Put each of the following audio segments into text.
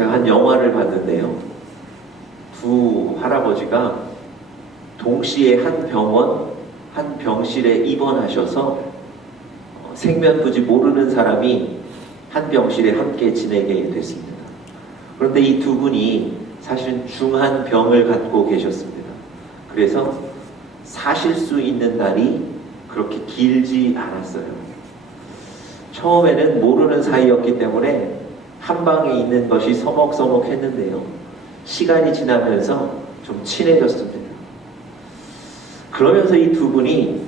제가 한 영화를 봤는데요. 두 할아버지가 동시에 한 병원, 한 병실에 입원하셔서 생면부지 모르는 사람이 한 병실에 함께 지내게 됐습니다. 그런데 이 두 분이 사실은 중한 병을 갖고 계셨습니다. 그래서 사실 수 있는 날이 그렇게 길지 않았어요. 처음에는 모르는 사이였기 때문에 한 방에 있는 것이 서먹서먹했는데요. 시간이 지나면서 좀 친해졌습니다. 그러면서 이 두 분이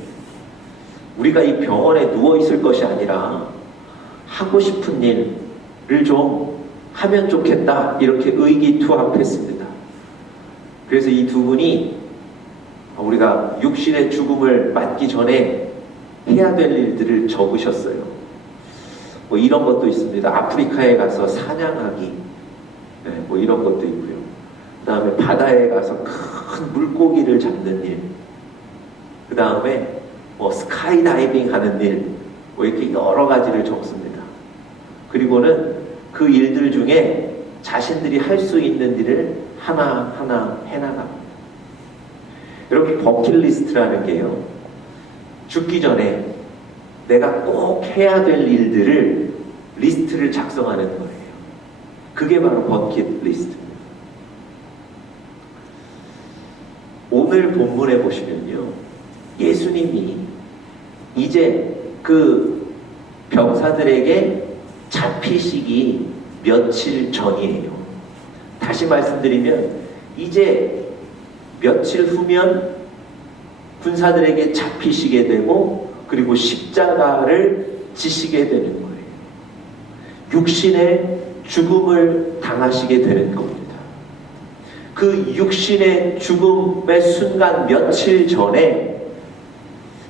우리가 이 병원에 누워 있을 것이 아니라 하고 싶은 일을 좀 하면 좋겠다, 이렇게 의기투합했습니다. 그래서 이 두 분이 우리가 육신의 죽음을 맞기 전에 해야 될 일들을 적으셨어요. 뭐 이런 것도 있습니다. 아프리카에 가서 사냥하기, 뭐 이런 것도 있고요. 그 다음에 바다에 가서 큰 물고기를 잡는 일, 그 다음에 뭐 스카이다이빙 하는 일, 뭐 이렇게 여러 가지를 적습니다. 그리고는 그 일들 중에 자신들이 할 수 있는 일을 하나하나 해나갑니다. 여러분, 버킷리스트라는 게요, 죽기 전에 내가 꼭 해야 될 일들을 리스트를 작성하는 거예요. 그게 바로 버킷리스트입니다. 오늘 본문에 보시면요, 예수님이 이제 그 병사들에게 잡히시기 며칠 전이에요. 다시 말씀드리면 이제 며칠 후면 군사들에게 잡히시게 되고 그리고 십자가를 지시게 되는 거예요. 육신의 죽음을 당하시게 되는 겁니다. 그 육신의 죽음의 순간 며칠 전에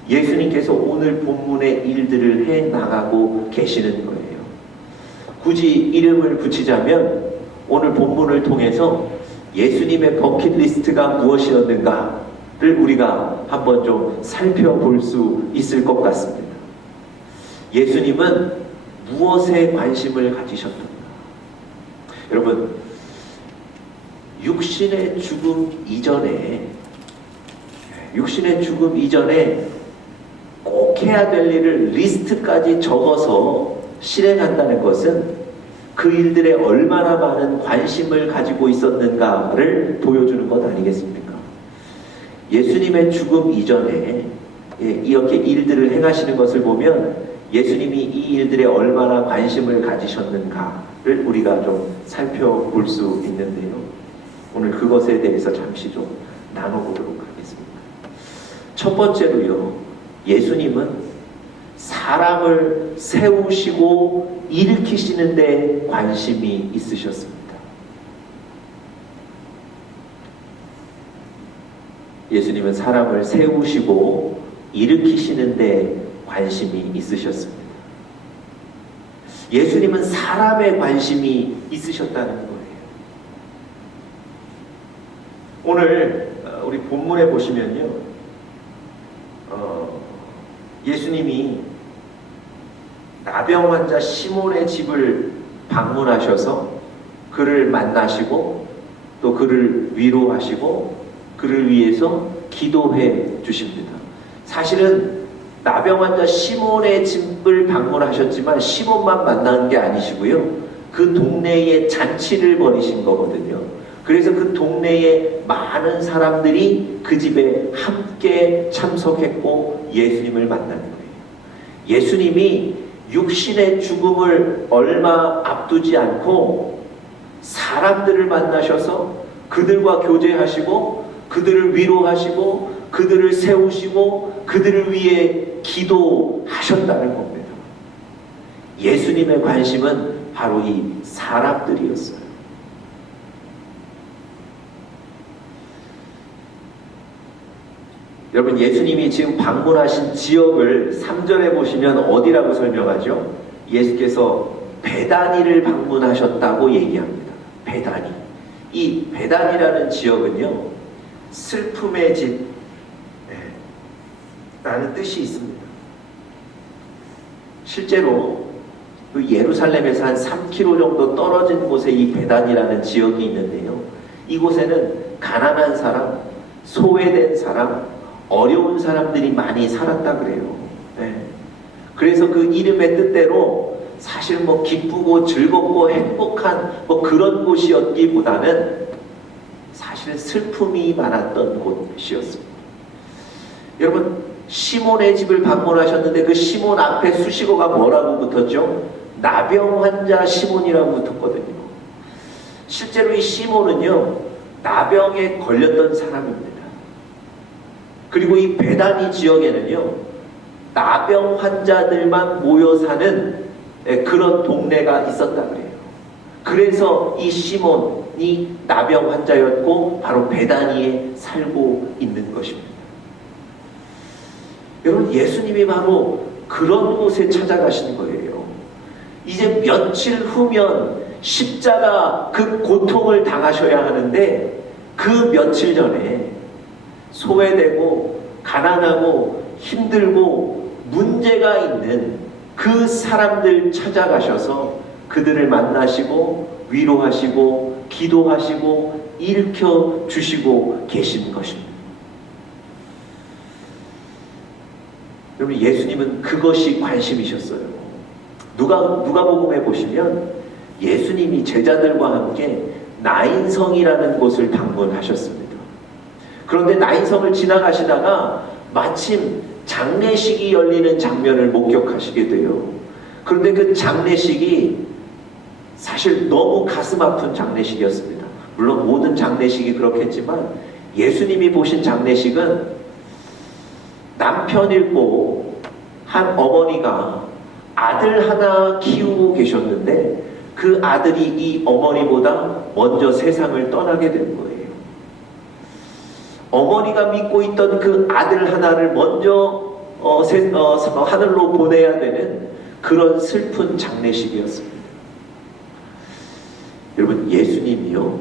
예수님께서 오늘 본문의 일들을 해 나가고 계시는 거예요. 굳이 이름을 붙이자면 오늘 본문을 통해서 예수님의 버킷리스트가 무엇이었는가를 우리가 한번 좀 살펴볼 수 있을 것 같습니다. 예수님은 무엇에 관심을 가지셨던가? 여러분, 육신의 죽음 이전에 꼭 해야 될 일을 리스트까지 적어서 실행한다는 것은 그 일들에 얼마나 많은 관심을 가지고 있었는가를 보여주는 것 아니겠습니까? 예수님의 죽음 이전에 이렇게 일들을 행하시는 것을 보면 예수님이 이 일들에 얼마나 관심을 가지셨는가를 우리가 좀 살펴볼 수 있는데요. 오늘 그것에 대해서 잠시 좀 나눠보도록 하겠습니다. 첫 번째로요, 예수님은 사람을 세우시고 일으키시는 데 관심이 있으셨습니다. 예수님은 사람을 세우시고 일으키시는 데 관심이 있으셨습니다. 예수님은 사람에 관심이 있으셨다는 거예요. 오늘 우리 본문에 보시면요, 예수님이 나병 환자 시몬의 집을 방문하셔서 그를 만나시고 또 그를 위로하시고 그를 위해서 기도해 주십니다. 사실은 나병 환자 시몬의 집을 방문하셨지만 시몬만 만난 게 아니시고요, 그 동네에 잔치를 벌이신 거거든요. 그래서 그 동네에 많은 사람들이 그 집에 함께 참석했고 예수님을 만나는 거예요. 예수님이 육신의 죽음을 얼마 앞두지 않고 사람들을 만나셔서 그들과 교제하시고 그들을 위로하시고 그들을 세우시고 그들을 위해 기도하셨다는 겁니다. 예수님의 관심은 바로 이 사람들이었어요. 여러분, 예수님이 지금 방문하신 지역을 3절에 보시면 어디라고 설명하죠? 예수께서 베다니를 방문하셨다고 얘기합니다. 베다니. 이 베다니라는 지역은요, 슬픔의 집 라는 뜻이 있습니다. 실제로 그 예루살렘에서 한 3km 정도 떨어진 곳에 이 베단이라는 지역이 있는데요. 이곳에는 가난한 사람, 소외된 사람, 어려운 사람들이 많이 살았다 그래요. 네. 그래서 그 이름의 뜻대로 사실 뭐 기쁘고 즐겁고 행복한 뭐 그런 곳이었기보다는 사실 슬픔이 많았던 곳이었습니다. 여러분, 시몬의 집을 방문하셨는데 그 시몬 앞에 수식어가 뭐라고 붙었죠? 나병 환자 시몬이라고 붙었거든요. 실제로 이 시몬은요, 나병에 걸렸던 사람입니다. 그리고 이 베다니 지역에는요, 나병 환자들만 모여 사는 그런 동네가 있었다 그래요. 그래서 이 시몬이 나병 환자였고 바로 베다니에 살고 있는 것입니다. 여러분, 예수님이 바로 그런 곳에 찾아가신 거예요. 이제 며칠 후면 십자가 그 고통을 당하셔야 하는데 그 며칠 전에 소외되고 가난하고 힘들고 문제가 있는 그 사람들 찾아가셔서 그들을 만나시고 위로하시고 기도하시고 일으켜 주시고 계신 것입니다. 여러분, 예수님은 그것이 관심이셨어요. 누가복음에 보시면 예수님이 제자들과 함께 나인성이라는 곳을 방문하셨습니다. 그런데 나인성을 지나가시다가 마침 장례식이 열리는 장면을 목격하시게 돼요. 그런데 그 장례식이 사실 너무 가슴 아픈 장례식이었습니다. 물론 모든 장례식이 그렇겠지만 예수님이 보신 장례식은 남편 잃고 한 어머니가 아들 하나 키우고 계셨는데 그 아들이 이 어머니보다 먼저 세상을 떠나게 된 거예요. 어머니가 믿고 있던 그 아들 하나를 먼저 하늘로 보내야 되는 그런 슬픈 장례식이었습니다. 여러분, 예수님이요,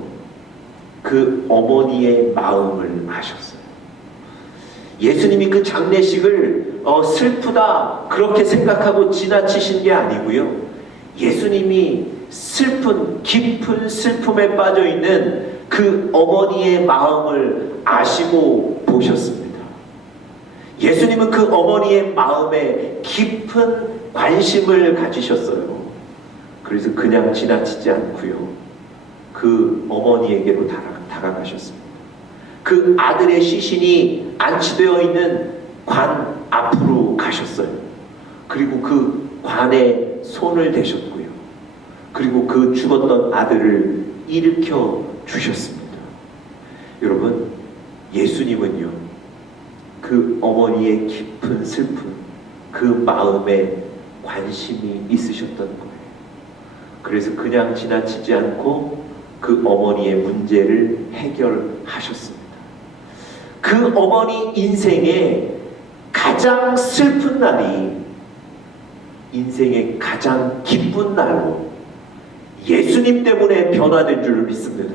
그 어머니의 마음을 아셨어요. 예수님이 그 장례식을 슬프다 그렇게 생각하고 지나치신 게 아니고요. 예수님이 깊은 슬픔에 빠져 있는 그 어머니의 마음을 아시고 보셨습니다. 예수님은 그 어머니의 마음에 깊은 관심을 가지셨어요. 그래서 그냥 지나치지 않고요, 그 어머니에게로 다가가셨습니다. 그 아들의 시신이 안치되어 있는 관 앞으로 가셨어요. 그리고 그 관에 손을 대셨고요. 그리고 그 죽었던 아들을 일으켜 주셨습니다. 여러분, 예수님은요, 그 어머니의 깊은 슬픔, 그 마음에 관심이 있으셨던 거예요. 그래서 그냥 지나치지 않고 그 어머니의 문제를 해결하셨습니다. 그 어머니 인생의 가장 슬픈 날이 인생의 가장 기쁜 날로 예수님 때문에 변화된 줄 믿습니다.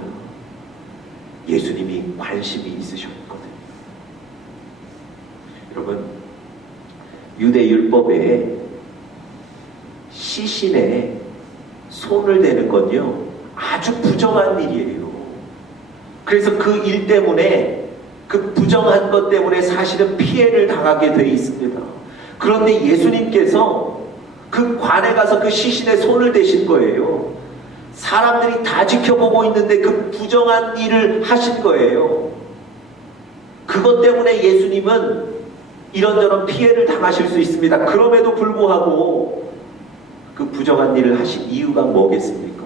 예수님이 관심이 있으셨거든요. 여러분, 유대 율법에 시신에 손을 대는 건요, 아주 부정한 일이에요. 그래서 그 일 때문에, 그 부정한 것 때문에 사실은 피해를 당하게 되어 있습니다. 그런데 예수님께서 그 관에 가서 그 시신에 손을 대신 거예요. 사람들이 다 지켜보고 있는데 그 부정한 일을 하신 거예요. 그것 때문에 예수님은 이런저런 피해를 당하실 수 있습니다. 그럼에도 불구하고 그 부정한 일을 하신 이유가 뭐겠습니까?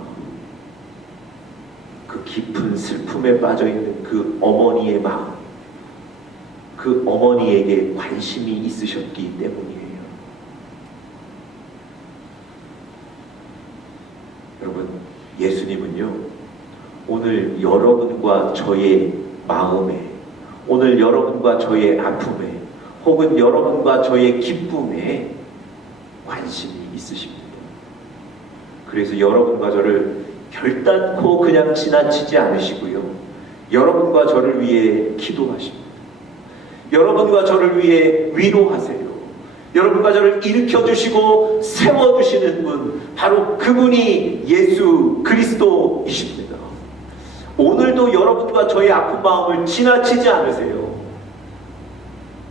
그 깊은 슬픔에 빠져있는 그 어머니의 마음, 그 어머니에게 관심이 있으셨기 때문이에요. 여러분, 예수님은요, 오늘 여러분과 저의 마음에, 오늘 여러분과 저의 아픔에, 혹은 여러분과 저의 기쁨에 관심이 있으십니다. 그래서 여러분과 저를 결단코 그냥 지나치지 않으시고요, 여러분과 저를 위해 기도하십니다. 여러분과 저를 위해 위로하세요. 여러분과 저를 일으켜주시고 세워주시는 분, 바로 그분이 예수 그리스도이십니다. 오늘도 여러분과 저의 아픈 마음을 지나치지 않으세요.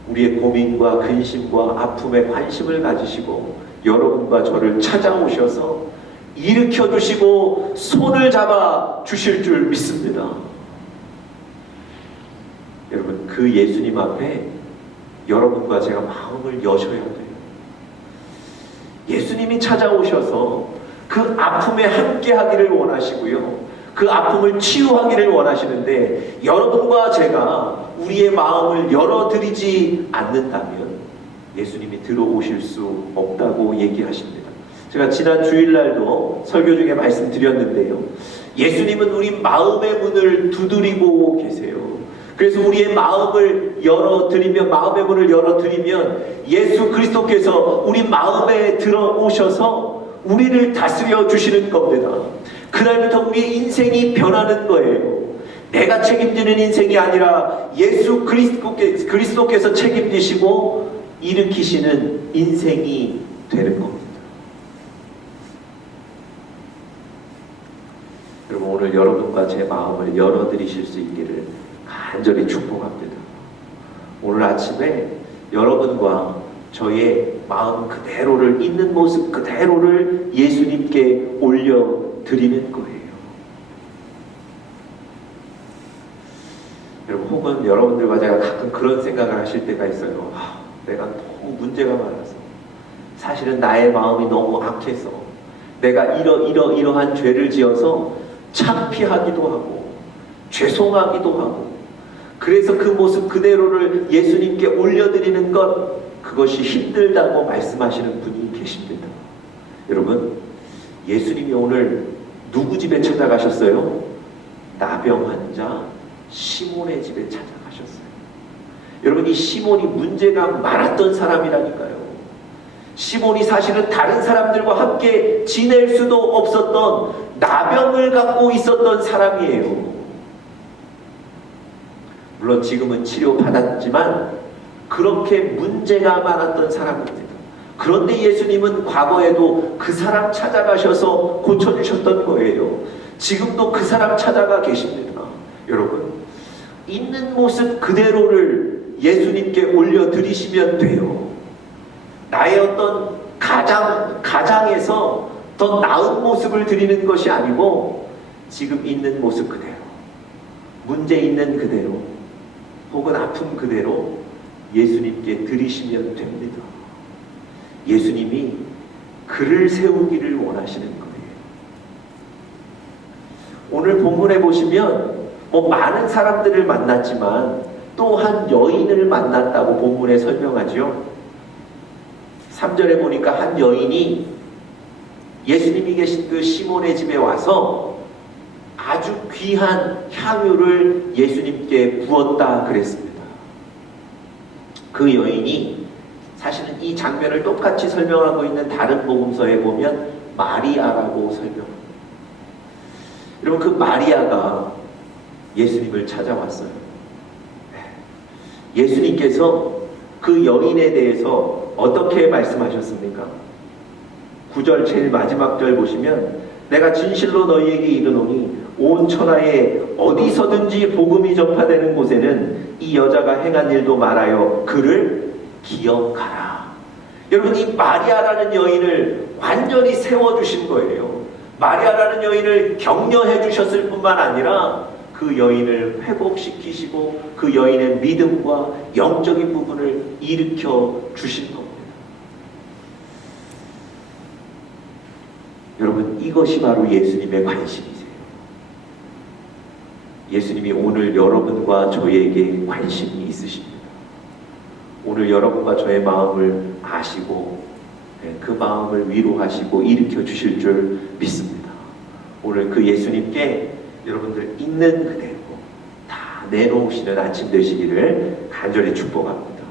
우리의 고민과 근심과 아픔에 관심을 가지시고 여러분과 저를 찾아오셔서 일으켜주시고 손을 잡아 주실 줄 믿습니다. 여러분, 그 예수님 앞에 여러분과 제가 마음을 여셔야 돼요. 예수님이 찾아오셔서 그 아픔에 함께 하기를 원하시고요, 그 아픔을 치유하기를 원하시는데, 여러분과 제가 우리의 마음을 열어드리지 않는다면 예수님이 들어오실 수 없다고 얘기하십니다. 제가 지난 주일날도 설교 중에 말씀드렸는데요, 예수님은 우리 마음의 문을 두드리고 계세요. 그래서 우리의 마음을 열어드리면, 마음의 문을 열어드리면 예수 그리스도께서 우리 마음에 들어오셔서 우리를 다스려 주시는 겁니다. 그날부터 우리의 인생이 변하는 거예요. 내가 책임지는 인생이 아니라 예수 그리스도께서 책임지시고 일으키시는 인생이 되는 겁니다. 여러분, 오늘 여러분과 제 마음을 열어드리실 수 있기를 간절히 축복합니다. 오늘 아침에 여러분과 저의 마음 그대로를, 있는 모습 그대로를 예수님께 올려드리는 거예요. 여러분, 혹은 여러분들과 제가 가끔 그런 생각을 하실 때가 있어요. 내가 너무 문제가 많아서, 사실은 나의 마음이 너무 악해서 내가 이러한 죄를 지어서 창피하기도 하고 죄송하기도 하고, 그래서 그 모습 그대로를 예수님께 올려드리는 것, 그것이 힘들다고 말씀하시는 분이 계십니다. 여러분, 예수님이 오늘 누구 집에 찾아가셨어요? 나병 환자 시몬의 집에 찾아가셨어요. 여러분, 이 시몬이 문제가 많았던 사람이라니까요. 시몬이 사실은 다른 사람들과 함께 지낼 수도 없었던 나병을 갖고 있었던 사람이에요. 물론 지금은 치료받았지만 그렇게 문제가 많았던 사람입니다. 그런데 예수님은 과거에도 그 사람 찾아가셔서 고쳐주셨던 거예요. 지금도 그 사람 찾아가 계십니다. 여러분, 있는 모습 그대로를 예수님께 올려드리시면 돼요. 나의 어떤 가장에서 더 나은 모습을 드리는 것이 아니고, 지금 있는 모습 그대로, 문제 있는 그대로, 혹은 아픔 그대로 예수님께 드리시면 됩니다. 예수님이 그를 세우기를 원하시는 거예요. 오늘 본문에 보시면 많은 사람들을 만났지만 또 한 여인을 만났다고 본문에 설명하죠. 3절에 보니까 한 여인이 예수님이 계신 그 시몬의 집에 와서 아주 귀한 향유를 예수님께 부었다 그랬습니다. 그 여인이, 사실은 이 장면을 똑같이 설명하고 있는 다른 복음서에 보면 마리아라고 설명합니다. 여러분, 그 마리아가 예수님을 찾아왔어요. 예수님께서 그 여인에 대해서 어떻게 말씀하셨습니까? 9절 제일 마지막 절 보시면, 내가 진실로 너희에게 이르노니 온 천하에 어디서든지 복음이 전파되는 곳에는 이 여자가 행한 일도 말하여 그를 기억하라. 여러분, 이 마리아라는 여인을 완전히 세워주신 거예요. 마리아라는 여인을 격려해 주셨을 뿐만 아니라 그 여인을 회복시키시고 그 여인의 믿음과 영적인 부분을 일으켜 주신 겁니다. 여러분, 이것이 바로 예수님의 관심이세요. 예수님이 오늘 여러분과 저에게 관심이 있으십니다. 오늘 여러분과 저의 마음을 아시고 그 마음을 위로하시고 일으켜 주실 줄 믿습니다. 오늘 그 예수님께 여러분들 있는 그대로 다 내놓으시는 아침 되시기를 간절히 축복합니다.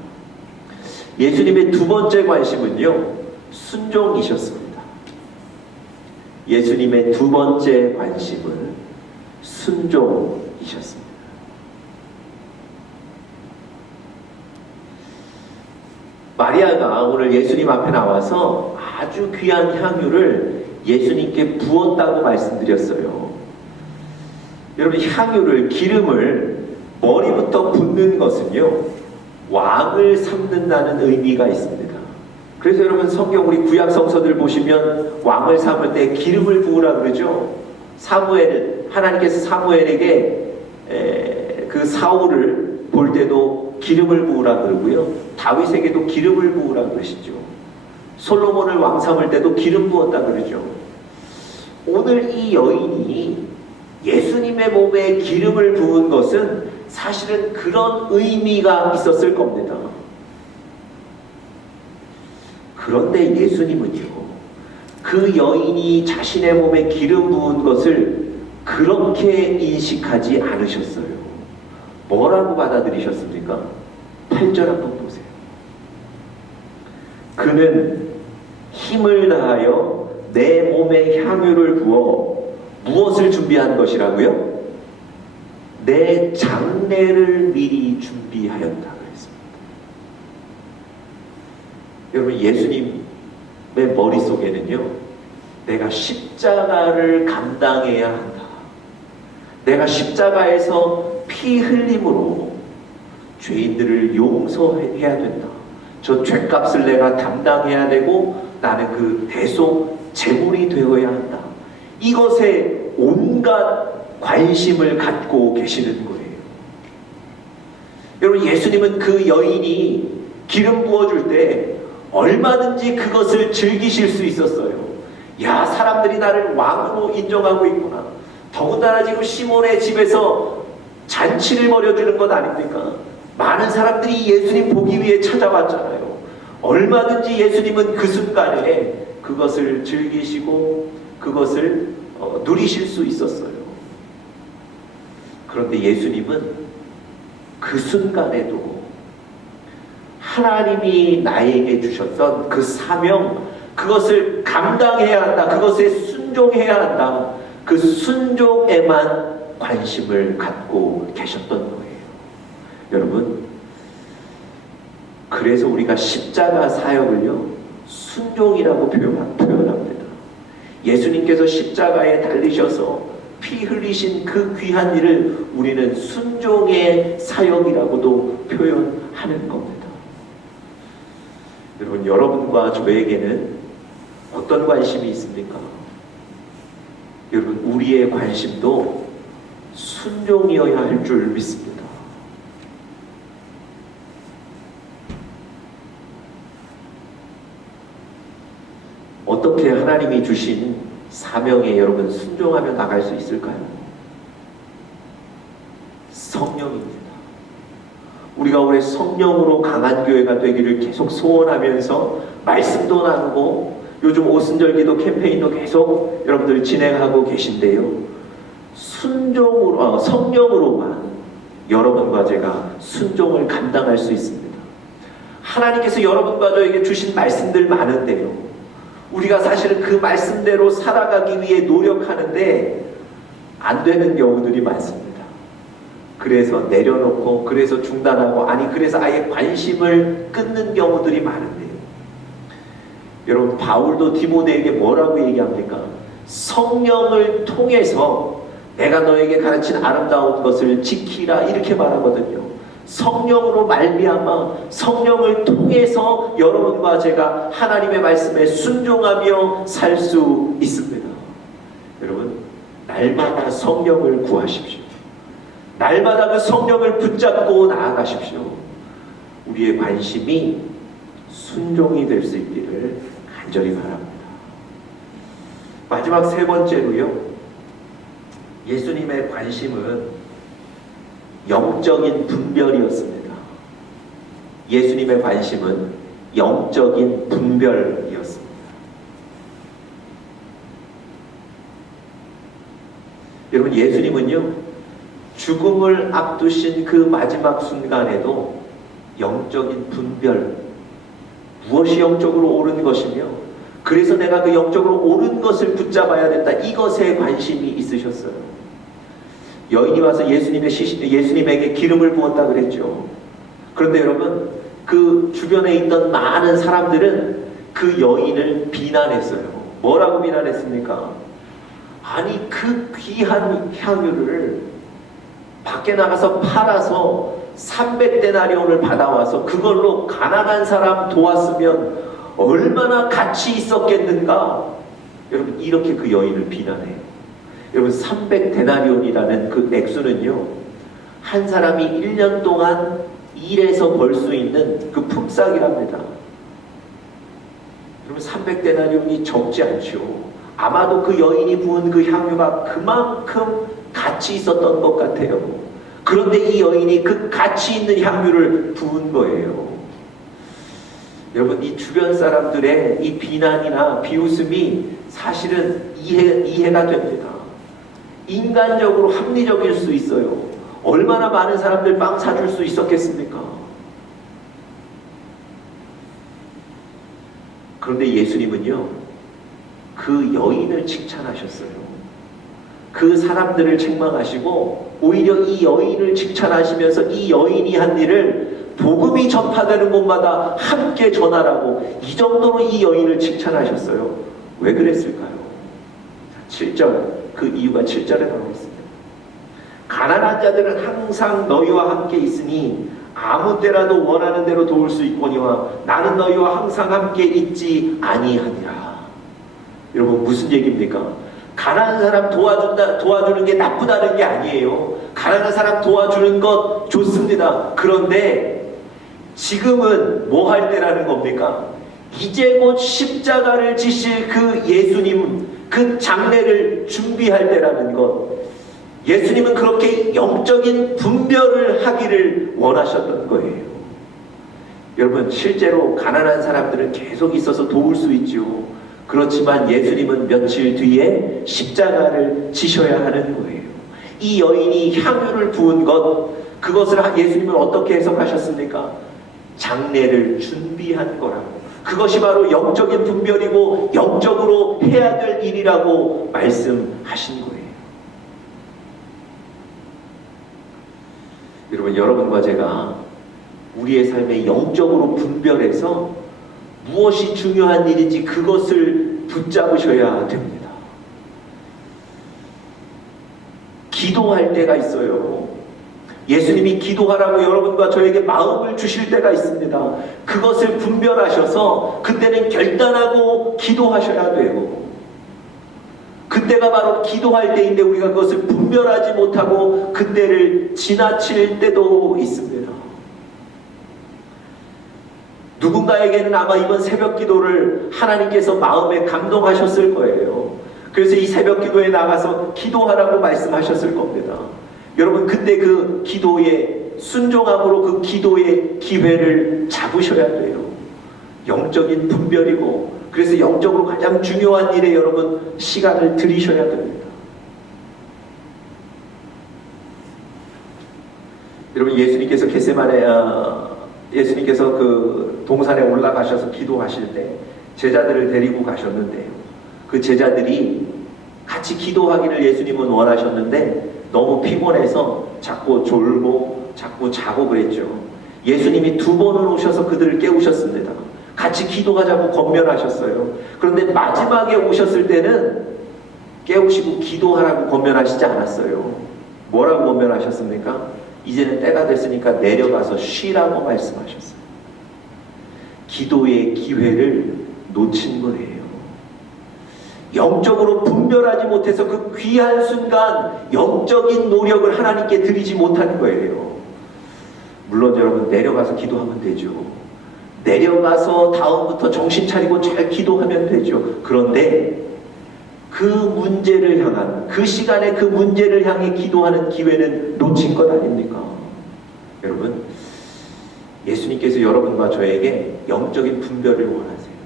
예수님의 두 번째 관심은요, 순종이셨습니다. 예수님의 두 번째 관심은 순종이셨습니다. 마리아가 오늘 예수님 앞에 나와서 아주 귀한 향유를 예수님께 부었다고 말씀드렸어요. 여러분, 향유를, 기름을 머리부터 붓는 것은요, 왕을 삼는다는 의미가 있습니다. 그래서 여러분, 성경 우리 구약 성서들 보시면 왕을 삼을 때 기름을 부으라 그러죠. 하나님께서 사무엘에게 그 사울을 볼 때도 기름을 부으라 그러고요, 다윗에게도 기름을 부으라 그러시죠. 솔로몬을 왕 삼을 때도 기름 부었다 그러죠. 오늘 이 여인이 예수님의 몸에 기름을 부은 것은 사실은 그런 의미가 있었을 겁니다. 그런데 예수님은요, 그 여인이 자신의 몸에 기름 부은 것을 그렇게 인식하지 않으셨어요. 뭐라고 받아들이셨습니까? 8절 한번 보세요. 그는 힘을 다하여 내 몸에 향유를 부어 무엇을 준비한 것이라고요? 내 장례를 미리 준비하였다 그랬습니다. 여러분, 예수님의 머릿속에는요, 내가 십자가를 감당해야 한다, 내가 십자가에서 피 흘림으로 죄인들을 용서해야 된다, 저 죄값을 내가 담당해야 되고 나는 그 대속 제물이 되어야 한다, 이것에 온갖 관심을 갖고 계시는 거예요. 여러분, 예수님은 그 여인이 기름 부어줄 때 얼마든지 그것을 즐기실 수 있었어요. 야, 사람들이 나를 왕으로 인정하고 있구나. 더군다나 지금 시몬의 집에서 잔치를 벌여주는 것 아닙니까? 많은 사람들이 예수님 보기 위해 찾아왔잖아요. 얼마든지 예수님은 그 순간에 그것을 즐기시고 그것을 누리실 수 있었어요. 그런데 예수님은 그 순간에도 하나님이 나에게 주셨던 그 사명, 그것을 감당해야 한다, 그것에 순종해야 한다, 그 순종에만 관심을 갖고 계셨던 거예요. 여러분, 그래서 우리가 십자가 사역을요, 순종이라고 표현합니다. 예수님께서 십자가에 달리셔서 피 흘리신 그 귀한 일을 우리는 순종의 사역이라고도 표현하는 겁니다. 여러분, 여러분과 저에게는 어떤 관심이 있습니까? 여러분, 우리의 관심도 순종이어야 할 줄 믿습니다. 어떻게 하나님이 주신 사명에 여러분 순종하며 나갈 수 있을까요? 성령입니다. 우리가 올해 성령으로 강한 교회가 되기를 계속 소원하면서 말씀도 나누고 요즘 오순절기도 캠페인도 계속 여러분들이 진행하고 계신데요, 순종으로, 성령으로만 여러분과 제가 순종을 감당할 수 있습니다. 하나님께서 여러분과 저에게 주신 말씀들 많은데요, 우리가 사실은 그 말씀대로 살아가기 위해 노력하는데 안 되는 경우들이 많습니다. 그래서 내려놓고, 그래서 중단하고, 아니 그래서 아예 관심을 끊는 경우들이 많은데요, 여러분, 바울도 디모데에게 뭐라고 얘기합니까? 성령을 통해서 내가 너에게 가르친 아름다운 것을 지키라, 이렇게 말하거든요. 성령으로 말미암아, 성령을 통해서 여러분과 제가 하나님의 말씀에 순종하며 살 수 있습니다. 여러분, 날마다 성령을 구하십시오. 날마다 그 성령을 붙잡고 나아가십시오. 우리의 관심이 순종이 될 수 있기를 간절히 바랍니다. 마지막 세 번째로요, 예수님의 관심은 영적인 분별이었습니다. 예수님의 관심은 영적인 분별이었습니다. 여러분, 예수님은요, 죽음을 앞두신 그 마지막 순간에도 영적인 분별, 무엇이 영적으로 옳은 것이며 그래서 내가 그 영적으로 옳은 것을 붙잡아야 된다, 이것에 관심이 있으셨어요. 여인이 와서 예수님에게 기름을 부었다 그랬죠. 그런데 여러분, 그 주변에 있던 많은 사람들은 그 여인을 비난했어요. 뭐라고 비난했습니까? 아니 그 귀한 향유를 밖에 나가서 팔아서 300데나리온을 받아와서 그걸로 가난한 사람 도왔으면 얼마나 가치 있었겠는가? 여러분 이렇게 그 여인을 비난해요. 여러분 300데나리온이라는 그 액수는요, 한 사람이 1년 동안 일해서 벌 수 있는 그 품삯이랍니다. 여러분 300데나리온이 적지 않죠. 아마도 그 여인이 부은 그 향유가 그만큼 가치 있었던 것 같아요. 그런데 이 여인이 그 가치 있는 향유를 부은 거예요. 여러분 이 주변 사람들의 이 비난이나 비웃음이 사실은 이해가 됩니다. 인간적으로 합리적일 수 있어요. 얼마나 많은 사람들 빵 사줄 수 있었겠습니까? 그런데 예수님은요, 그 여인을 칭찬하셨어요. 그 사람들을 책망하시고 오히려 이 여인을 칭찬하시면서 이 여인이 한 일을 복음이 전파되는 곳마다 함께 전하라고 이 정도로 이 여인을 칭찬하셨어요. 왜 그랬을까요? 7절, 그 이유가 7절에 나와 있습니다. 가난한 자들은 항상 너희와 함께 있으니 아무 때라도 원하는 대로 도울 수 있거니와 나는 너희와 항상 함께 있지 아니하니라. 여러분 무슨 얘기입니까? 가난한 사람 도와주는 게 나쁘다는 게 아니에요. 가난한 사람 도와주는 것 좋습니다. 그런데 지금은 뭐 할 때라는 겁니까? 이제 곧 십자가를 지실 그 예수님, 그 장례를 준비할 때라는 것. 예수님은 그렇게 영적인 분별을 하기를 원하셨던 거예요. 여러분 실제로 가난한 사람들은 계속 있어서 도울 수 있죠. 그렇지만 예수님은 며칠 뒤에 십자가를 지셔야 하는 거예요. 이 여인이 향유를 부은 것, 그것을 예수님은 어떻게 해석하셨습니까? 장례를 준비한 거라고. 그것이 바로 영적인 분별이고 영적으로 해야 될 일이라고 말씀하신 거예요. 여러분, 여러분과 제가 우리의 삶에 영적으로 분별해서 무엇이 중요한 일인지 그것을 붙잡으셔야 됩니다. 기도할 때가 있어요. 예수님이 기도하라고 여러분과 저에게 마음을 주실 때가 있습니다. 그것을 분별하셔서 그때는 결단하고 기도하셔야 돼요. 그때가 바로 기도할 때인데 우리가 그것을 분별하지 못하고 그때를 지나칠 때도 있습니다. 누군가에게는 아마 이번 새벽 기도를 하나님께서 마음에 감동하셨을 거예요. 그래서 이 새벽 기도에 나가서 기도하라고 말씀하셨을 겁니다. 여러분 그때 그 기도에 순종함으로 그 기도의 기회를 잡으셔야 돼요. 영적인 분별이고 그래서 영적으로 가장 중요한 일에 여러분 시간을 들이셔야 됩니다. 여러분 예수님께서 겟세마네 예수님께서 그 동산에 올라가셔서 기도하실 때 제자들을 데리고 가셨는데요. 그 제자들이 같이 기도하기를 예수님은 원하셨는데 너무 피곤해서 자꾸 졸고 자꾸 자고 그랬죠. 예수님이 2번을 오셔서 그들을 깨우셨습니다. 같이 기도하자고 권면하셨어요. 그런데 마지막에 오셨을 때는 깨우시고 기도하라고 권면하시지 않았어요. 뭐라고 권면하셨습니까? 이제는 때가 됐으니까 내려가서 쉬라고 말씀하셨어요. 기도의 기회를 놓친 거예요. 영적으로 분별하지 못해서 그 귀한 순간 영적인 노력을 하나님께 드리지 못한 거예요. 물론 여러분 내려가서 기도하면 되죠. 내려가서 다음부터 정신 차리고 잘 기도하면 되죠. 그런데 그 문제를 향한 그 시간에 그 문제를 향해 기도하는 기회는 놓친 것 아닙니까? 여러분 예수님께서 여러분과 저에게 영적인 분별을 원하세요.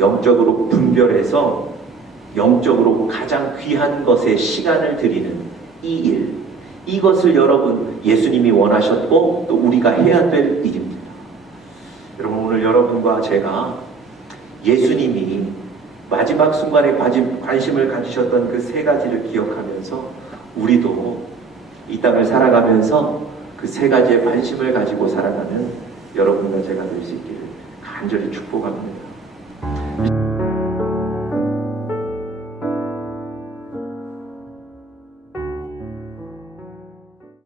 영적으로 분별해서 영적으로 가장 귀한 것에 시간을 드리는 이 일, 이것을 여러분 예수님이 원하셨고 또 우리가 해야 될 일입니다. 여러분 오늘 여러분과 제가 예수님이 마지막 순간에 관심을 가지셨던 그 3가지를 기억하면서 우리도 이 땅을 살아가면서 그 세 가지의 관심을 가지고 살아가는 여러분과 제가 될 수 있기를 간절히 축복합니다.